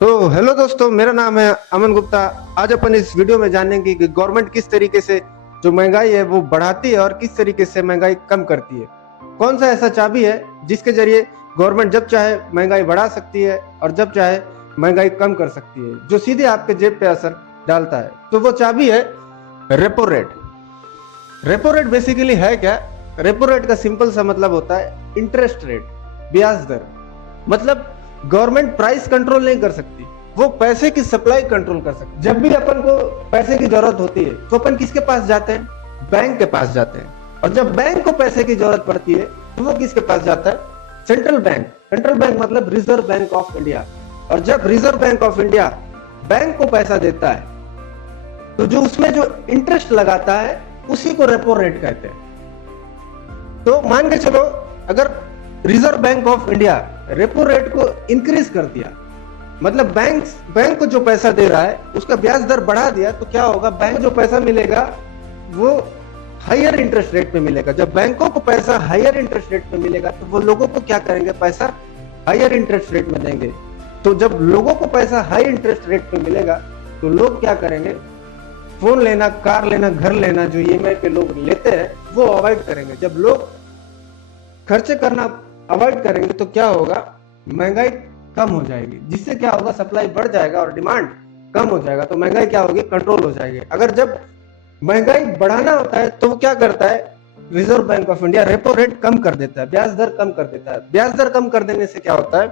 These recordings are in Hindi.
तो हेलो दोस्तों, मेरा नाम है अमन गुप्ता। आज अपन इस वीडियो में जानेंगे कि गवर्नमेंट किस तरीके से जो महंगाई है वो बढ़ाती है और किस तरीके से महंगाई कम करती है। कौन सा ऐसा चाबी है जिसके जरिए गवर्नमेंट जब चाहे महंगाई बढ़ा सकती है और जब चाहे महंगाई कम कर सकती है, जो सीधे आपके जेब पे असर डालता है। तो वो चाबी है repo rate. Repo rate basically है क्या? रेपो रेट का सिंपल सा मतलब होता है इंटरेस्ट रेट, ब्याज दर। मतलब गवर्नमेंट प्राइस कंट्रोल नहीं कर सकती, वो पैसे की सप्लाई कंट्रोल कर सकती। जब भी अपन को पैसे की जरूरत होती है तो अपन किसके पास जाते हैं? बैंक के पास जाते हैं। और जब बैंक को पैसे की जरूरत पड़ती है तो वो किसके पास जाता है? Central bank. सेंट्रल बैंक मतलब रिजर्व बैंक ऑफ इंडिया। और जब reserve Bank of India bank को पैसा देता है तो जो उसमें जो इंटरेस्ट लगाता है उसी को रेपो रेट कहते हैं। तो मान के चलो, अगर reserve Bank of India repo rate को इंक्रीज कर दिया, मतलब बैंक को जो पैसा दे रहा है उसका ब्याज दर बढ़ा दिया, तो क्या होगा? बैंक जो पैसा मिलेगा वो हायर इंटरेस्ट रेट पे मिलेगा। जब बैंकों को पैसा हायर इंटरेस्ट रेट पे मिलेगा तो वो लोगों को क्या करेंगे? पैसा हायर इंटरेस्ट रेट में देंगे। तो जब लोगों को पैसा हाई इंटरेस्ट रेट पे मिलेगा तो लोग क्या करेंगे? फोन लेना, कार लेना, घर लेना, जो ईएमआई पे लोग लेते हैं वो अवॉइड करेंगे। जब लोग खर्चे करना अवॉइड करेंगे तो क्या होगा? महंगाई कम हो जाएगी, जिससे क्या होगा? सप्लाई बढ़ जाएगा और डिमांड कम हो जाएगा, तो महंगाई क्या होगी? कंट्रोल हो जाएगी। अगर जब महंगाई बढ़ाना होता है तो वो क्या करता है? Reserve Bank of India repo rate कम कर देता है, ब्याज दर कम कर देता है। ब्याज दर कम कर देने से क्या होता है?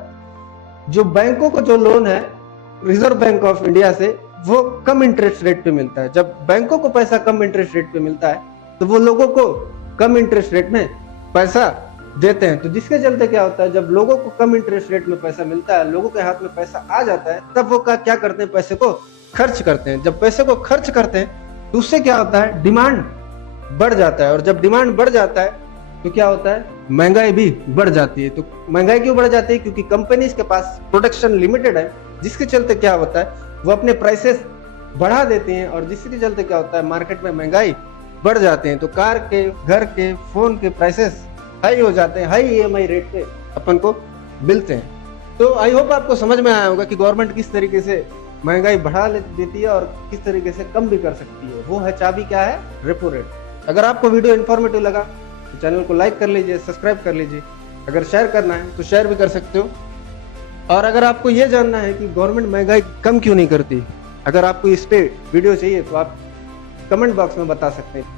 जो बैंकों को जो लोन है रिजर्व बैंक ऑफ इंडिया से, वो कम इंटरेस्ट रेट पे मिलता है। जब बैंकों को पैसा कम इंटरेस्ट रेट पे मिलता है तो वो लोगों को कम इंटरेस्ट रेट में पैसा देते हैं। तो जिसके चलते क्या होता है? जब लोगों को कम इंटरेस्ट रेट में पैसा मिलता है, लोगों के हाथ में पैसा आ जाता है, तब वो क्या करते हैं? पैसे को खर्च करते हैं। जब पैसे को खर्च करते हैं तो उससे क्या होता है? डिमांड बढ़ जाता है। और जब डिमांड बढ़ जाता है तो क्या होता है? महंगाई भी बढ़ जाती है। तो महंगाई क्यों बढ़ जाती है? क्योंकि कंपनीज के पास प्रोडक्शन लिमिटेड है, जिसके चलते क्या होता है? वो अपने प्राइसेस बढ़ा देते हैं और जिसके चलते क्या होता है? मार्केट में महंगाई बढ़ जाते हैं। तो कार के, घर के, फोन के प्राइसेस हाई हो जाते हैं, हाई ईएमआई रेट पे अपन को मिलते हैं। तो आई होप आपको समझ में आया होगा कि गवर्नमेंट किस तरीके से महंगाई बढ़ा देती है और किस तरीके से कम भी कर सकती है। वो है चाबी, क्या है? Repo rate. अगर आपको वीडियो इन्फॉर्मेटिव लगा तो चैनल को लाइक कर लीजिए, सब्सक्राइब कर लीजिए। अगर शेयर करना है तो शेयर भी कर सकते हो। और अगर आपको ये जानना है कि गवर्नमेंट महंगाई कम क्यों नहीं करती, अगर आपको इस पे वीडियो चाहिए तो आप कमेंट बॉक्स में बता सकते हैं।